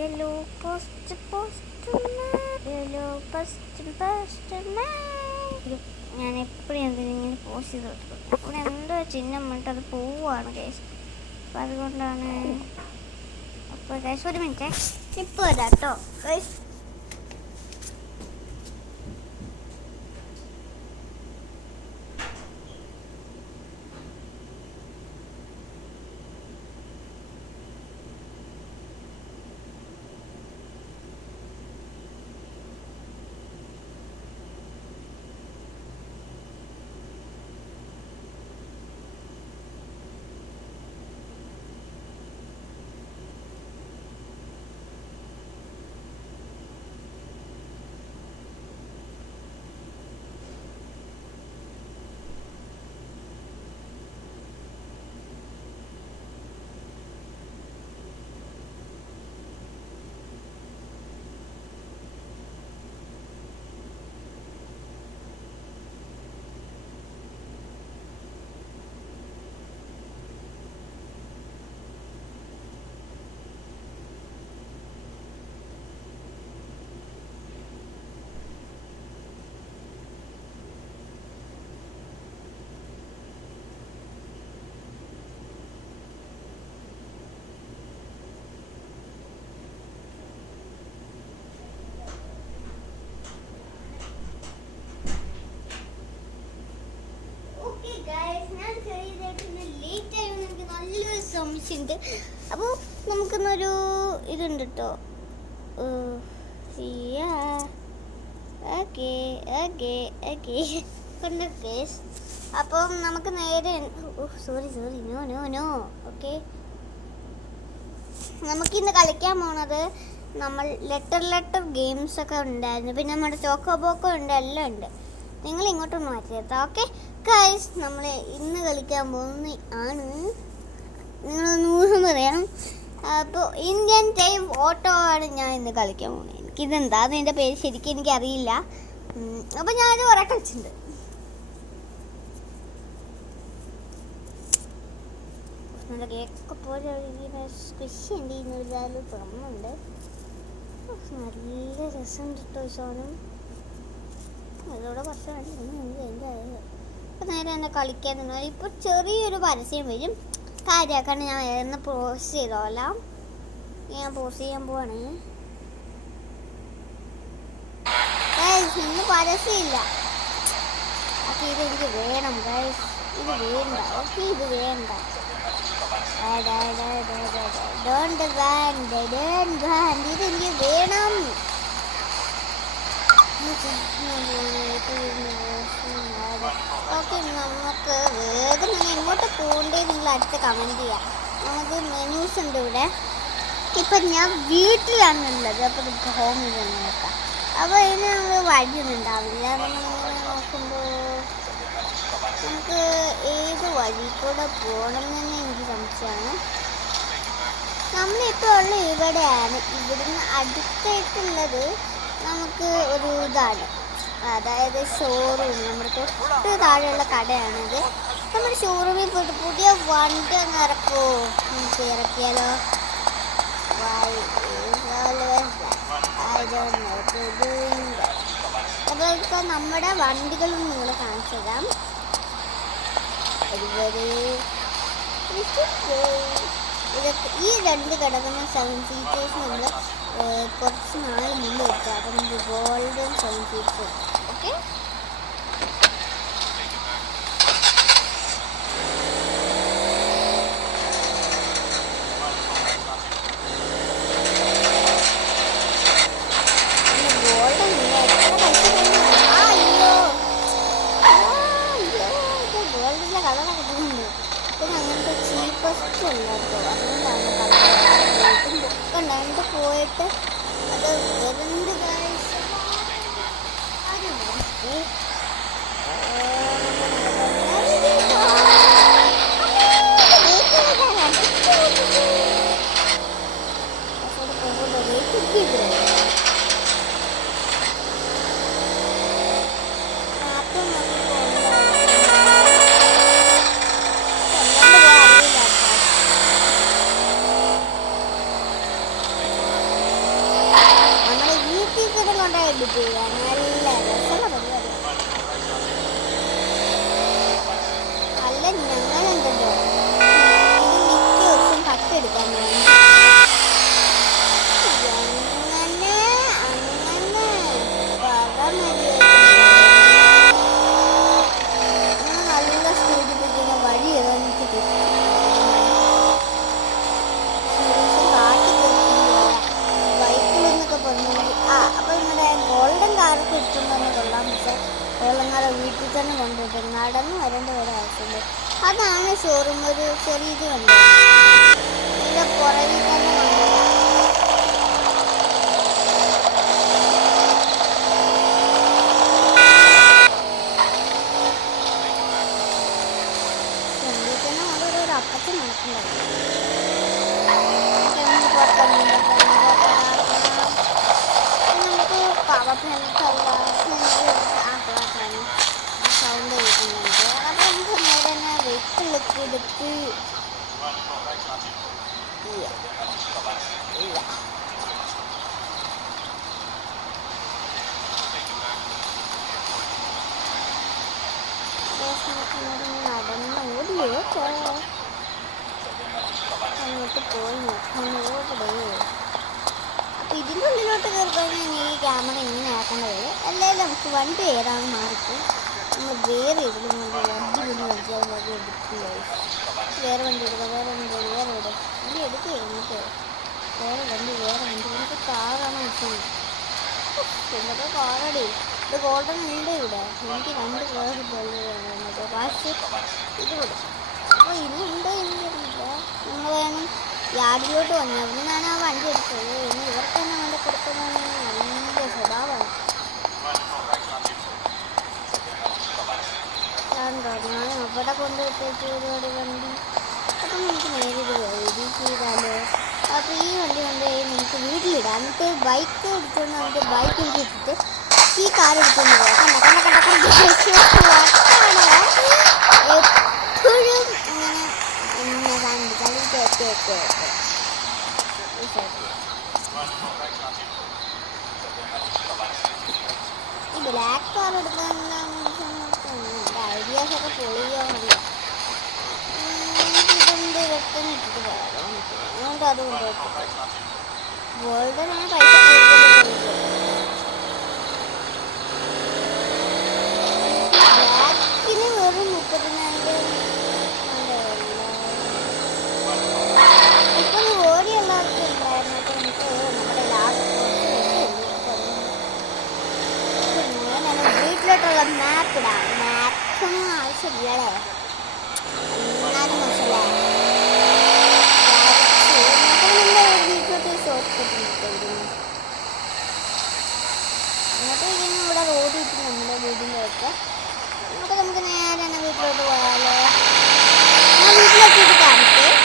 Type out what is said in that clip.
Yellow postman, yellow postman. ഞാൻ എപ്പോഴും എന്തെങ്കിലും പോസ്റ്റ് ചെയ്ത് കൊടുക്കും. അവിടെ എന്തോ ചിഹ്നം വേണ്ടിട്ട് അത് പോവാണ് കേസ്. അപ്പം അതുകൊണ്ടാണ്. അപ്പോൾ കേസ് ഒരു മിനിറ്റ് ഇപ്പോൾ വരാം കേട്ടോ കേസ്. നല്ലൊരു സംശയമുണ്ട്. അപ്പോൾ നമുക്കിന്നൊരു ഇതുണ്ട് കേട്ടോ. അപ്പം നമുക്ക് നേരെ സോറി നോ ഓക്കെ. നമുക്കിന്ന് കളിക്കാൻ പോണത് നമ്മൾ ലെറ്റർ ഗെയിംസ് ഒക്കെ ഉണ്ടായിരുന്നു. പിന്നെ നമ്മുടെ ചോക്കോബോക്കോ ഉണ്ട്, എല്ലാം ഉണ്ട്. നിങ്ങൾ ഇങ്ങോട്ടൊന്ന് മാറ്റിയെടുത്താൽ ഓക്കെ ഗൈസ്. നമ്മൾ ഇന്ന് കളിക്കാൻ പോകുന്ന ആണ്, നിങ്ങളൊന്ന് പറയാം. അപ്പോൾ ഇന്ത്യൻ ടൈം ഓട്ടോ ആണ് ഞാൻ ഇന്ന് കളിക്കാൻ പോകുന്നത്. എനിക്കിതെന്താന്ന് എൻ്റെ പേര് ശരിക്കും എനിക്കറിയില്ല. അപ്പോൾ ഞാനത് കുറേ കളിച്ചിട്ടുണ്ട്. നല്ല കേക്കൊക്കെ പോലെ സ്പെഷ്യൽ ഉണ്ട്, തുറന്നുണ്ട്. നല്ല രസമുണ്ട് കേട്ടോ സാധനം. അതോടെ കുറച്ച് അതിൻ്റെ അപ്പം നേരെ എന്നെ കളിക്കാൻ തന്നെ. ഇപ്പോൾ ചെറിയൊരു പരസ്യം വരും. കാര്യമാക്കാണ്ട് ഞാൻ ഒന്ന് പോസ്റ്റ് ചെയ്തോളാം. ഞാൻ പോസ്റ്റ് ചെയ്യാൻ പോവാണ്. ഇന്ന് പരസ്യമില്ല. ഓക്കെ, ഇതെനിക്ക് വേണം ഗൈസ്. ഇത് വേണ്ട. ഓക്കെ, ഇത് വേണ്ട. ഇതെനിക്ക് വേണം. ഓക്കെ, നമുക്ക് വേഗം തന്നെ എങ്ങോട്ട് പോകണ്ടേ നിങ്ങൾ അടുത്ത് കമൻറ്റ് ചെയ്യാം. നമുക്ക് മെനൂസ് ഉണ്ട് ഇവിടെ. ഇപ്പം ഞാൻ വീട്ടിലാണുള്ളത്. അപ്പോൾ നമുക്ക് ഹോമിൽ തന്നെ നോക്കാം. അപ്പോൾ ഇതിന് നമുക്ക് വഴിയൊന്നും ഉണ്ടാവില്ല. നമ്മളിങ്ങനെ നോക്കുമ്പോൾ നമുക്ക് ഏത് വഴി കൂടെ പോകണമെന്ന് എനിക്ക് സംശയമാണ്. നമ്മളിപ്പോൾ ഉള്ള ഇവിടെയാണ്. ഇവിടുന്ന് അടുത്തായിട്ടുള്ളത് നമുക്ക് ഒരു ഇതാണ്, അതായത് ഷോറൂം. നമ്മുടെ തൊട്ട് താഴെയുള്ള കടയാണിത്. നമ്മുടെ ഷോറൂമിൽ പോയിട്ട് പുതിയ വണ്ടി ഒന്ന് ഇറക്കുമോ? നമുക്ക് ഇറക്കിയാലോ? അപ്പോൾ ഇപ്പോൾ നമ്മുടെ വണ്ടികളും നിങ്ങൾ കാണിച്ചു തരാം. ഇതൊക്കെ ഈ രണ്ട് കിടക്കുന്ന 7 സീറ്റേഴ്സ് നമ്മൾ കുറച്ച് നാൾ മുമ്പ് വെക്കാം. അപ്പം നമുക്ക് ഗോൾഡൻ 7 സീറ്റർ. ഓക്കെ, പോയിട്ട് അത് വെറുണ്ട് കൊണ്ട് എഡിറ്റ് ചെയ്യാൻ നല്ല രസമുള്ള പരിപാടി. അല്ല ഞങ്ങളുണ്ടല്ലോ ഇത് മിക്ക ദിവസം കട്ടെടുക്കാൻ വേണ്ടി അങ്ങനെ അങ്ങനെ നല്ല സ്പീഡിൽ പിടിക്കുന്ന വഴി എനിക്ക് കിട്ടി. അപ്പോൾ നിങ്ങളുടെ ഗോൾഡൻ കാറൊക്കെ ഇട്ടുണ്ടെന്ന് കൊള്ളാം. പക്ഷേ ഗോൾഡൻ കാർ വീട്ടിൽ തന്നെ കൊണ്ടുപോയിട്ട് നടന്ന് വരേണ്ട ഒരു ആവശ്യമുണ്ട്. അതാണ് ഷോറൂം ഒരു ചെറിയത് കണ്ടത്. ഇതിൻ്റെ പുറകിൽ തന്നെ കൊണ്ടുപോകാം. ഫ്രണ്ടിൽ തന്നെ കൊണ്ടൊരു അപ്പച്ചൻ നടക്കുന്നുണ്ടായിരുന്നു. നമുക്ക് പവർ പ്ലാന്റല്ല സൗണ്ട് കേൾക്കുന്നുണ്ട്. അപ്പോൾ നമുക്ക് നേരെ തന്നെ വെയിറ്റ് എടുത്ത് നടന്ന് ഓടിയോ അങ്ങോട്ട് പോയി നോക്കാൻ ഓടേ. അപ്പോൾ ഇതിൻ്റെ ഉള്ളിലോട്ട് കയറി കഴിഞ്ഞാൽ ഈ ക്യാമറ ഇങ്ങനെ ആക്കേണ്ടത്. അല്ലെങ്കിൽ നമുക്ക് വണ്ടി ഏതാണ് മാറിക്കും. നമ്മൾ വേറെ ഇതിലും വണ്ടി കളിച്ചാൽ മതി. എടുക്കുക വേറെ വണ്ടി എടുക്കുക, വേറെ വണ്ടി എടുക്കുക എന്നിട്ട് വേറെ വണ്ടി എനിക്ക് കാറാണ് വിഷയം. എന്തൊക്കെ കാറടി ഇത് ഗോൾഡൻ ഉണ്ട് ഇവിടെ. എനിക്ക് 2 കളർ പോലെ കാശ് ഇത് കൊടുക്കും. അപ്പോൾ ഇനിയുണ്ട് എനിക്കറിയില്ല. നമ്മൾ വേണം യാർഡിലോട്ട് വന്നു. അവിടെ നിന്നാണ് ആ വണ്ടി എടുത്തത്. ഇനി ഇവർക്ക് തന്നെ വണ്ടി കൊടുക്കുന്നത് നല്ല സ്വഭാവമാണ്. ഞാൻ അവിടെ കൊണ്ടുപോയിട്ട് ഒരുപാട് വണ്ടി. അപ്പം നമുക്ക് നേരിട്ട് എഡിറ്റ് ചെയ്താലോ. അപ്പോൾ ഈ വണ്ടി കൊണ്ടുപോയി നമുക്ക് വീട്ടിലിടാം. എന്നിട്ട് ബൈക്ക് എടുത്തുകൊണ്ട് നമുക്ക് ബൈക്ക് ഇട്ടിട്ട് ഈ കാർ എടുത്തുകൊണ്ട് പോകാം. എപ്പോഴും ഇങ്ങനെ കണ്ടിട്ടാൽ ഈ ബ്ലാക്ക് കാർ എടുക്കാൻ ഐഡിയാസൊക്കെ പൊളിയോ ഇതെന്ത് വെട്ടം ഇട്ടിട്ട് പോകാം. അതുകൊണ്ട് അത് കൊണ്ടുപോയിട്ട് ഗോൾഡനാണ് പൈസ ബ്ലാക്കിന് വെറും 30,000. ഇപ്പം ഓടിയുള്ളതൊക്കെ ഉണ്ടായിരുന്നു. അപ്പോൾ നമുക്ക് നമ്മുടെ ലാസ്റ്റ് വീട്ടിലോട്ടുള്ള മാപ്പ് ഇടാം. മാപ്പൊന്നും ആവശ്യമില്ലല്ലേ, എന്നാലും മോശമല്ലേ. വീട്ടിലോട്ട് ഷോപ്പ് കിട്ടുന്നു. അങ്ങോട്ട് കഴിഞ്ഞാൽ ഇവിടെ റോഡ് കിട്ടും നമ്മുടെ വീടിൻ്റെ ഒക്കെ. അപ്പോൾ നമുക്ക് നേരെ തന്നെ വീട്ടിലോട്ട് പോയാലോ. ഞാൻ വീട്ടിലെത്തിയിട്ടാ